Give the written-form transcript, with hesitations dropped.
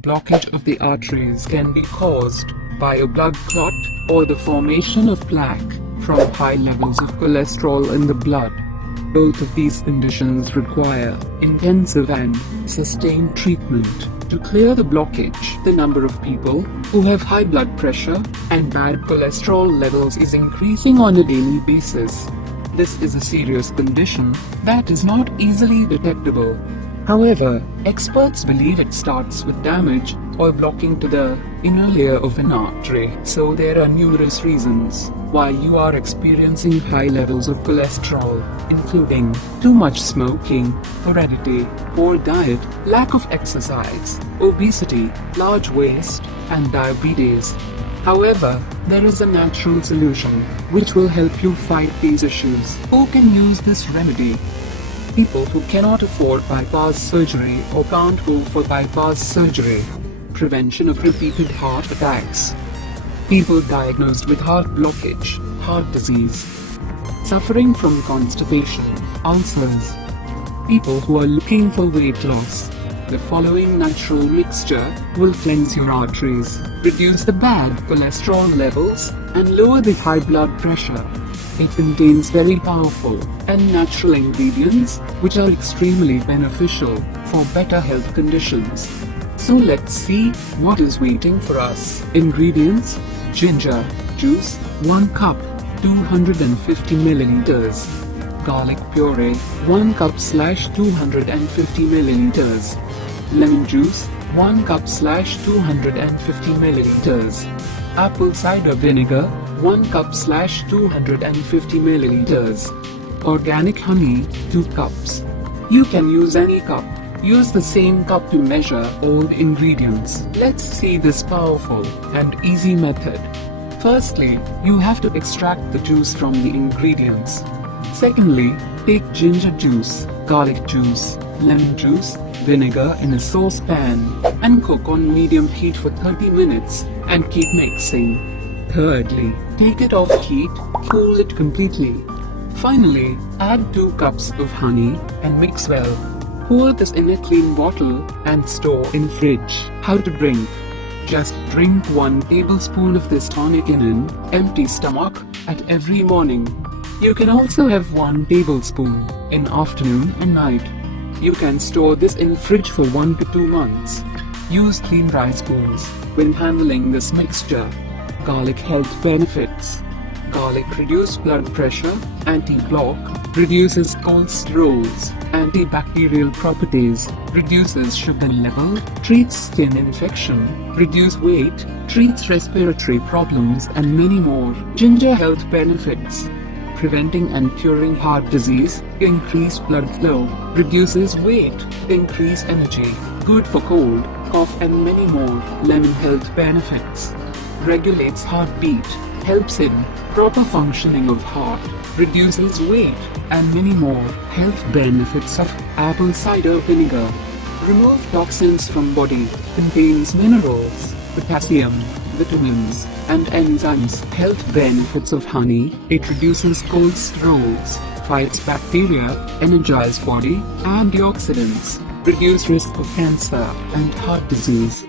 blockage of the arteries can be caused by a blood clot or the formation of plaque from high levels of cholesterol in the blood. Both of these conditions require intensive and sustained treatment to clear the blockage. The number of people who have high blood pressure and bad cholesterol levels is increasing on a daily basis. This is a serious condition that is not easily detectable. However, experts believe it starts with damage or blocking to the inner layer of an artery. So there are numerous reasons why you are experiencing high levels of cholesterol, including too much smoking, heredity, poor diet, lack of exercise, obesity, large waist, and diabetes. However, there is a natural solution which will help you fight these issues. Who can use this remedy? People who cannot afford bypass surgery or can't go for bypass surgery. Prevention of repeated heart attacks. People diagnosed with heart blockage, heart disease. Suffering from constipation, ulcers. People who are looking for weight loss. The following natural mixture will cleanse your arteries, reduce the bad cholesterol levels, and lower the high blood pressure. It contains very powerful and natural ingredients which are extremely beneficial for better health conditions. So let's see what is waiting for us. Ingredients: ginger juice 1 cup 250 milliliters, garlic puree 1 cup/250 milliliters, lemon juice 1 cup/250 milliliters, apple cider vinegar 1 cup/250 milliliters, organic honey 2 cups. You can use any cup. Use the same cup to measure all the ingredients. Let's see this powerful and easy method. Firstly, you have to extract the juice from the ingredients. Secondly, take ginger juice, garlic juice, lemon juice, vinegar in a saucepan and cook on medium heat for 30 minutes and keep mixing. Thirdly, take it off heat, cool it completely. Finally, add 2 cups of honey and mix well. Pour this in a clean bottle and store in fridge. How to drink? Just drink 1 tablespoon of this tonic in an empty stomach at every morning. You can also have 1 tablespoon in afternoon and night. You can store this in fridge for 1 to 2 months. Use clean dry spoons when handling this mixture. Garlic health benefits. Garlic reduces blood pressure, anti-block, reduces cholesterols, antibacterial properties, reduces sugar level, treats skin infection, reduces weight, treats respiratory problems and many more. Ginger health benefits. Preventing and curing heart disease, increase blood flow, reduces weight, increase energy, good for cold, cough and many more. Lemon health benefits. Regulates heartbeat, helps in proper functioning of heart, reduces weight, and many more. Health benefits of apple cider vinegar. Remove toxins from body, contains minerals, potassium, vitamins, and enzymes. Health benefits of honey: it reduces cholesterols, fights bacteria, energizes body, antioxidants, reduce risk of cancer and heart disease.